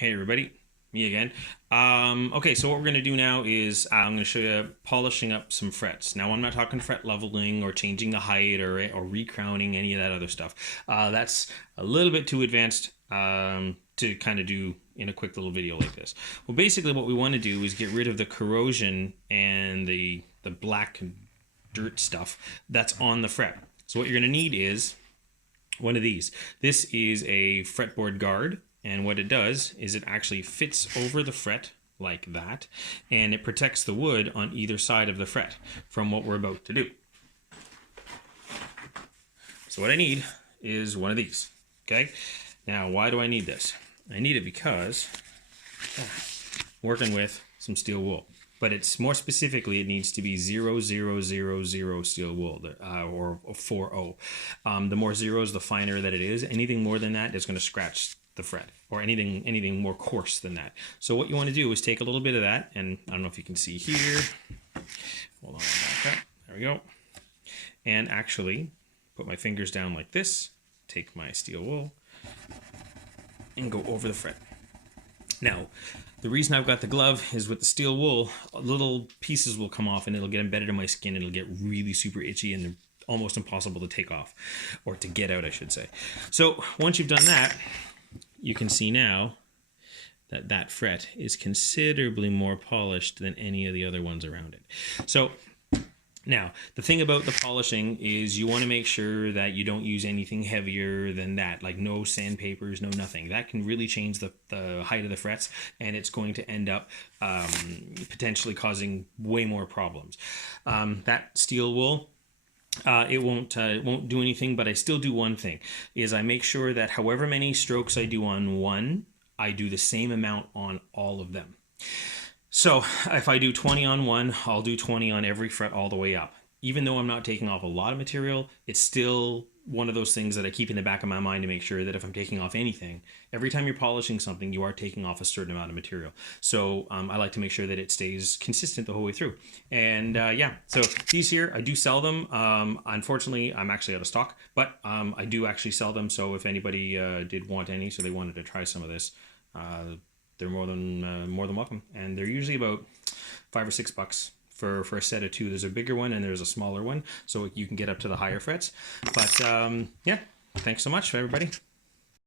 Hey everybody, me again. Okay, so what we're going to do now is I'm going to show you polishing up some frets. Now I'm not talking fret leveling or changing the height or recrowning, any of that other stuff. That's a little bit too advanced to kind of do in a quick little video like this. Well, basically what we want to do is get rid of the corrosion and the black dirt stuff that's on the fret. So what you're going to need is one of these. This is a fretboard guard, and what it does is it actually fits over the fret like that, and it protects the wood on either side of the fret from what we're about to do. So what I need is one of these. Okay, now why do I need this? I need it because I'm working with some steel wool, but it's more specifically it needs to be 0000 steel wool, or 40. The more zeros, the finer that it is. Anything more than that is going to scratch the fret, or anything more coarse than that. So what you want to do is take a little bit of that, and I don't know if you can see here. Hold on, back up. There we go. And actually put my fingers down like this, take my steel wool, and go over the fret. Now, the reason I've got the glove is with the steel wool, little pieces will come off and it'll get embedded in my skin. It'll get really super itchy and they're almost impossible to take off, or to get out, I should say. So once you've done that, you can see now that that fret is considerably more polished than any of the other ones around it. So now, the thing about the polishing is you want to make sure that you don't use anything heavier than that, like no sandpapers, no nothing. That can really change the height of the frets, and it's going to end up potentially causing way more problems. That steel wool, it won't do anything, but I still do one thing, is I make sure that however many strokes I do on one, I do the same amount on all of them. So if I do 20 on one, I'll do 20 on every fret all the way up. Even though I'm not taking off a lot of material, it's still one of those things that I keep in the back of my mind to make sure that if I'm taking off anything, every time you're polishing something, you are taking off a certain amount of material. So I like to make sure that it stays consistent the whole way through. And yeah, so these here, I do sell them. Unfortunately, I'm actually out of stock, but I do actually sell them. So if anybody did want any, so they wanted to try some of this, they're more than welcome, and they're usually about $5 or $6 for a set of two. There's a bigger one and there's a smaller one, so you can get up to the higher frets. But yeah, thanks so much, everybody.